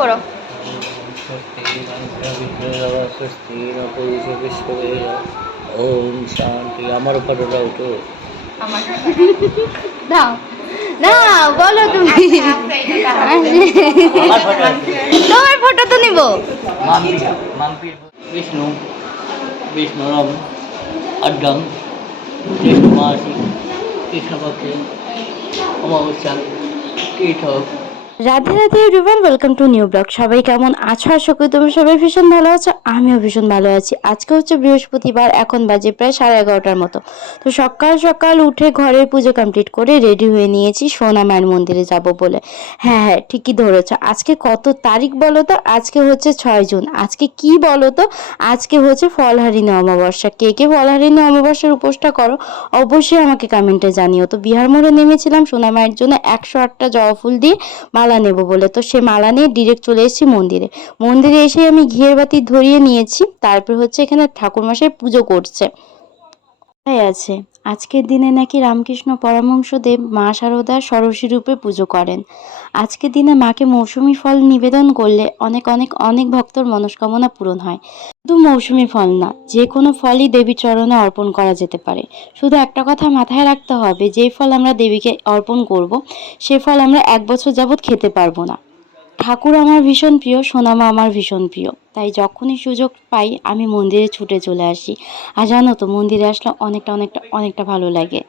পড়ো। ওম শান্তি। আমার ফটোটা উঠো। দাও না, বলো তুমি। তোমার ফটো তো নিব। বিষ্ণু বিষ্ণুরম আড্ডম কৃষ্ণ মাসি কৃষ্ণপক্ষে অমাবস্যা কীট। Radhe Radhe everyone, welcome to new blog. সবাই কেমন আছো? আশা করি তোমরা সবাই ভীষণ ভালো আছো, আমিও ভীষণ ভালো আছি। আজকে হচ্ছে বৃহস্পতিবার, এখন বাজে প্রায় 11:30 মতো। তো সকাল সকাল উঠে ঘরের পুজো কমপ্লিট করে রেডি হয়ে নিয়েছি সোনা মায়ের মন্দিরে যাব বলে। হ্যাঁ হ্যাঁ, ঠিকই ধরেছ। আজকে কত তারিখ বলো তো? আজকে হচ্ছে 6 জুন। আজকে কি বলো তো, আজকে হচ্ছে ফলহারিণী অমাবস্যা। কে কে ফলহারিণী অমাবস্যার উপোসটা করো অবশ্যই আমাকে কমেন্টে জানিও। তো বিহার মোড়ে নেমেছিলাম সোনা মায়ের জন্য 108টা জবা ফুল দিয়ে মালা নেব বলে। তো সে মালা নিয়ে ডিরেক্ট চলে এসেছি মন্দিরে। মন্দিরে এসে আমি ঘিয়ের বাতি ধরিয়ে নিয়েছি। তারপর হচ্ছে এখানে ঠাকুরমশাই পুজো করছে। আছে আজকের দিনে নাকি রামকৃষ্ণ পরমহংসদেব মা শারদার ষোড়শী রূপে পুজো করেন। আজকের দিনে মাকে মৌসুমি ফল নিবেদন করলে অনেক অনেক অনেক ভক্তর মনস্কামনা পূরণ হয়। শুধু মৌসুমি ফল না, যে কোনো ফলই দেবীর চরণে অর্পণ করা যেতে পারে। শুধু একটা কথা মাথায় রাখতে হবে, যেই ফল আমরা দেবীকে অর্পণ করব সে ফল আমরা 1 বছর যাবৎ খেতে পারবো না। ঠাকুর আমার ভীষণ প্রিয়, সোনামা আমার ভীষণ প্রিয়, তাই যখনই সুযোগ পাই আমি মন্দিরে ছুটে চলে আসি। আর জানো তো, মন্দিরে আসলে অনেকটা অনেকটা অনেকটা ভালো লাগে।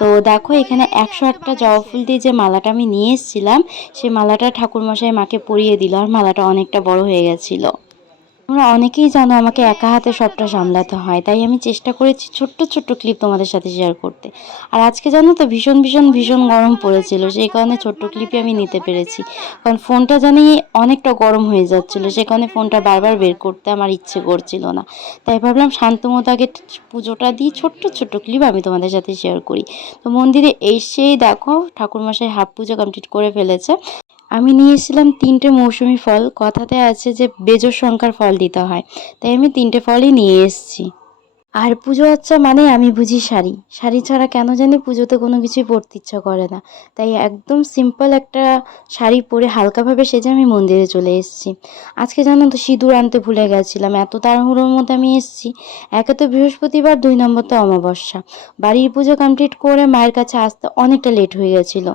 তো দেখো এখানে 108টা জবা ফুল দিয়ে যে মালাটা আমি নিয়ে এসেছিলাম, সেই মালাটা ঠাকুরমশাই মাকে পরিয়ে দিল, আর মালাটা অনেকটা বড় হয়ে গেছিলো। তোমরা অনেকেই জানো আমাকে একা হাতে সবটা সামলাতে হয়, তাই আমি চেষ্টা করেছি ছোট্ট ছোট্ট ক্লিপ তোমাদের সাথে শেয়ার করতে। আর আজকে জানো তো ভীষণ ভীষণ ভীষণ গরম পড়েছিল, সেই কারণে ছোট্ট ক্লিপই আমি নিতে পেরেছি। কারণ ফোনটা জানি অনেকটা গরম হয়ে যাচ্ছিলো, সে কারণে ফোনটা বারবার বের করতে আমার ইচ্ছে করছিল না। তাই ভাবলাম শান্ত মতো আগে পুজোটা দিই, ছোট্ট ছোট্ট ক্লিপ আমি তোমাদের সাথে শেয়ার করি। তো মন্দিরে এসেই দেখো ঠাকুরমশাই হাফ পুজো কমপ্লিট করে ফেলেছে। আমি নিয়ে এসেছিলাম 3টে মৌসুমি ফল। কথাতে আছে যে বেজোড় সংখ্যার ফল দিতে হয়, তাই আমি 3টে ফলই নিয়ে এসেছি। আর পুজো আচ্ছা মানে আমি বুঝি শাড়ি। শাড়ি ছাড়া কেন জানি পুজোতে কোনো কিছুই পরতে ইচ্ছা করে না। তাই একদম সিম্পল একটা শাড়ি পরে হালকাভাবে সেজে আমি মন্দিরে চলে এসেছি। আজকে জানো তো সিঁদুর আনতে ভুলে গেছিলাম, এত তাড়াহুড়োর মধ্যে আমি এসেছি। একে তো বৃহস্পতিবার, 2 নম্বর তো অমাবস্যা। বাড়ির পুজো কমপ্লিট করে মায়ের কাছে আসতে অনেকটা লেট হয়ে গেছিলো।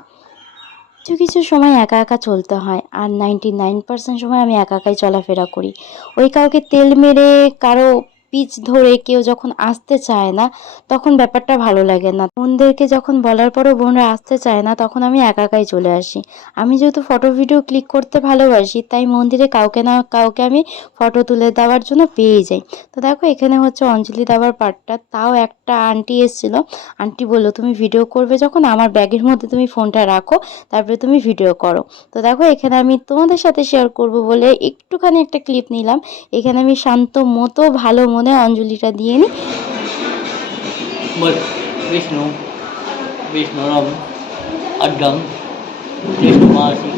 কিছু কিছু সময় একা একা চলতে হয়, আর 99% সময় আমি একা একাই চলাফেরা করি। ওই কাউকে তেল মেরে কারো পিচ ধরে কেউ যখন আসতে চায় না, তখন ব্যাপারটা ভালো লাগে না। বোনদেরকে যখন বলার পরও বোনরা আসতে চায় না, তখন আমি একা একাই চলে আসি। আমি যেহেতু ফটো ভিডিও ক্লিক করতে ভালোবাসি, তাই মন্দিরে কাউকে না কাউকে আমি ফটো তুলে দেওয়ার জন্য পেয়ে যাই। তো দেখো এখানে হচ্ছে অঞ্জলি দেওয়ার পার্টটা, তাও একটা আন্টি এসেছিলো। আন্টি বললো তুমি ভিডিও করবে যখন, আমার ব্যাগের মধ্যে তুমি ফোনটা রাখো, তারপরে তুমি ভিডিও করো। তো দেখো এখানে আমি তোমাদের সাথে শেয়ার করব বলে একটুখানি একটা ক্লিপ নিলাম। এখানে আমি শান্ত মতো ভালো মনে অঞ্জলিটা দিয়ে নিই। বিষ্ণু বিষ্ণুরম আড্ডম কৃষ্ণ মাসি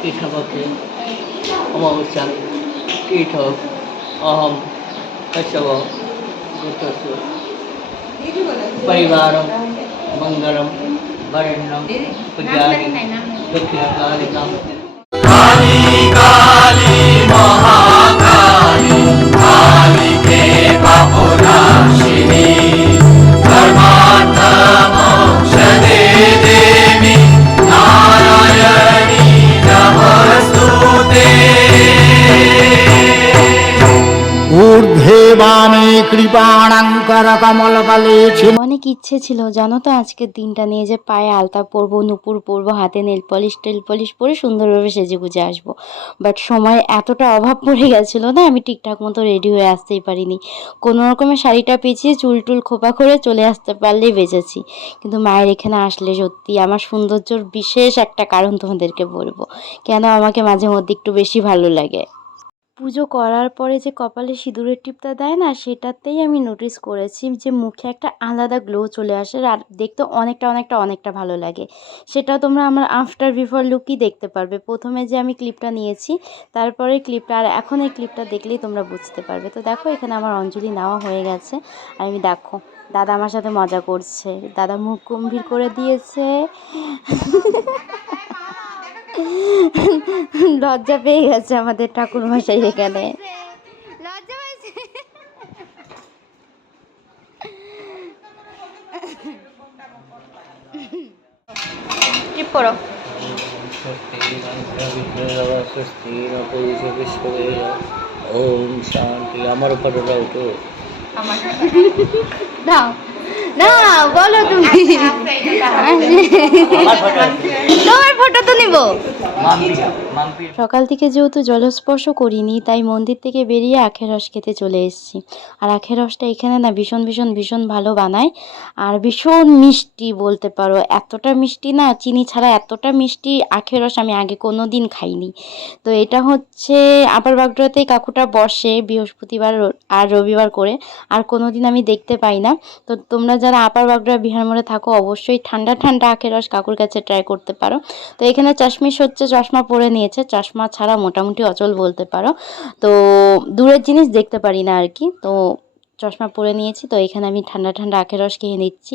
কৃষ্ণপক্ষে অমাবস্যা কীট। अहम कश्यप गोत्रस्य परिवारं मंगलम वरेण्यं पूजामि दक्षिणकालिकां। काली काली महाकाली कालिके पापनाशिनी धर्मार्थ मोक्षदे देवी नारायणी नमस्तुते। ঊর্ধ্বেবামে কৃপাণাঙ্কর কমলতলে ছিল। অনেক ইচ্ছে ছিল জানো তো, আজকের দিনটা নিয়ে যে পায়ে আলতা পরবো, নুপুর পরবো, হাতে নেল পলিশ টেল পলিশ পরে সুন্দরভাবে সেজে গুজে আসবো। বাট সময় এতটা অভাব পড়ে গেছিলো না, আমি ঠিকঠাক মতো রেডি হয়ে আসতেই পারিনি। কোনো রকমে শাড়িটা পেঁচিয়ে চুল টুল খোপা করে চলে আসতে পারলেই বেঁচেছি। কিন্তু মায়ের এখানে আসলে সত্যি আমার সৌন্দর্যর বিশেষ একটা কারণ তোমাদেরকে বলবো, কেন আমাকে মাঝে মধ্যে একটু বেশি ভালো লাগে। পুজো করার পরে যে কপালে সিঁদুরের টিপটা দেয় না, সেটাতেই আমি নোটিস করেছি যে মুখে একটা আলাদা গ্লো চলে আসে, আর দেখতে অনেকটা অনেকটা অনেকটা ভালো লাগে। সেটা তোমরা আমার আফটার বিফোর লুকই দেখতে পারবে। প্রথমে যে আমি ক্লিপটা নিয়েছি, তারপরে ক্লিপটা, আর এখন এই ক্লিপটা দেখলেই তোমরা বুঝতে পারবে। তো দেখো এখানে আমার অঞ্জলি নেওয়া হয়ে গেছে। আর আমি দেখো দাদা আমার সাথে মজা করছে, দাদা মুখ গম্ভীর করে দিয়েছে। লজ্জা পেয়ে গেছে আমাদের ঠাকুর মশাই এখানে। লজ্জা পাইছে। টিপ করো। ওম শান্তি। আমার ফটোটা উঠো। দাও না, বলো তুমি। তোমার ফটো তো নিব। সকাল থেকে যেহেতু জলস্পর্শ করিনি তাই মন্দির থেকে বেরিয়ে আখের রস খেতে চলে এসেছি। আর আখের রসটা এখানে না ভীষণ ভীষণ ভীষণ ভালো বানায়, আর ভীষণ মিষ্টি বলতে পারো। এতটা মিষ্টি না, চিনি ছাড়া এতটা মিষ্টি আখের রস আমি আগে কোনো দিন খাইনি। তো এটা হচ্ছে আপার বাগডোরাতেই কাকুটা বসে বৃহস্পতিবার আর রবিবার করে, আর কোনো দিন আমি দেখতে পাই না। তো তোমরা যারা আপার বাগডোরা বিহার মোড়ে থাকো অবশ্যই ঠান্ডা ঠান্ডা আখের রস কাকুর কাছে ট্রাই করতে পারো। তো এখানে চাশমিশ হচ্ছে, চশমা পরে নিয়েছে, চশমা ছাড়া মোটামুটি অচল বলতে পারো। তো দূরের জিনিস দেখতে পারি না আর কি। তো চশমা পরে নিয়েছি, তো এখানে আমি ঠান্ডা ঠান্ডা আখের রস খেয়ে নিচ্ছি।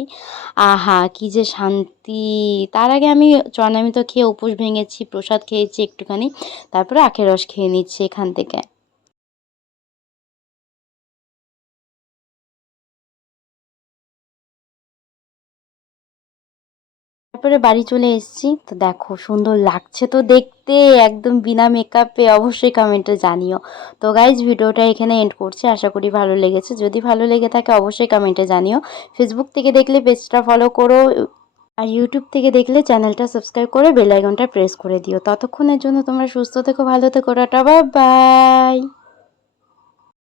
আহা কি যে শান্তি! তার আগে আমি চরনামিত খেয়ে উপোস ভেঙেছি, প্রসাদ খেয়েছি একটুখানি, তারপরে আখের রস খেয়ে নিচ্ছি এখান থেকে। তারপরে বাড়ি চলে এসেছি। তো দেখো সুন্দর লাগছে তো দেখতে, একদম বিনা মেকআপে, অবশ্যই কমেন্টে জানিও। তো গাইজ ভিডিওটা এখানে এন্ড করছি, আশা করি ভালো লেগেছে। যদি ভালো লেগে থাকে অবশ্যই কমেন্টে জানিও। ফেসবুক থেকে দেখলে পেজটা ফলো করো, আর ইউটিউব থেকে দেখলে চ্যানেলটা সাবস্ক্রাইব করে বেল আইকনটা প্রেস করে দিও। ততক্ষণের জন্য তোমরা সুস্থ থেকো, ভালো থেকো, টাটা, বাই বাই।